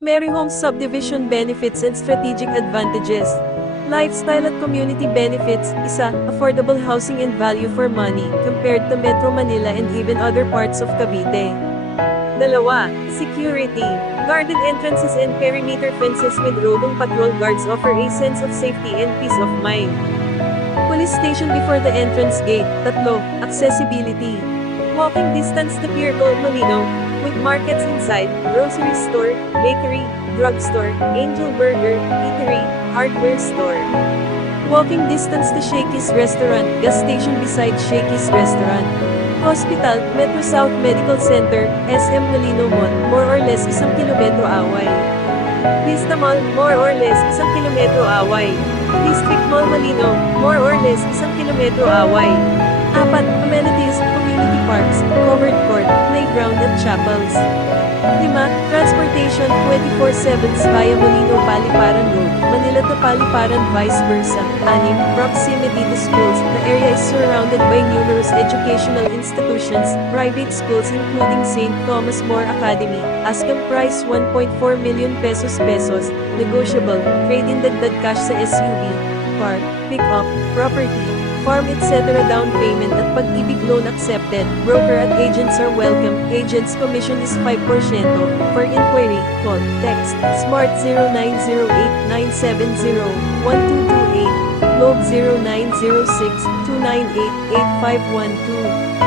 Mary Homes Subdivision Benefits and Strategic Advantages. Lifestyle at community benefits. Isa, affordable housing and value for money, compared to Metro Manila and even other parts of Cavite. Dalawa, security. Guarded entrances and perimeter fences with roving patrol guards offer a sense of safety and peace of mind. Police station before the entrance gate. Tatlo, accessibility. Walking distance to Pier Gold Molino, with markets inside, grocery store, bakery, drugstore, Angel Burger, eatery, hardware store. Walking distance to Shakey's Restaurant, gas station beside Shakey's Restaurant. Hospital, Metro South Medical Center, SM Molino Mall, more or less 1 kilometro away. Vista Mall, more or less 1 kilometro away. District Mall Molino, more or less 1 kilometro away. Apat, amenities, community parks, covered court, playground at chapels. 5. Transportation, 24/7 via Molino Paliparan Road, Manila to Paliparan vice versa. 6. Proximity to schools. The area is surrounded by numerous educational institutions, private schools including St. Thomas More Academy. Asking price 1.4 million pesos, negotiable, trade-in dagdag cash sa SUV, car, pick-up, property, farm etc. Down payment at pag-ibig loan accepted. Broker at agents are welcome. Agents commission is 5%. For inquiry, call, text, Smart 0908-970-1228, Globe 0906-298-8512.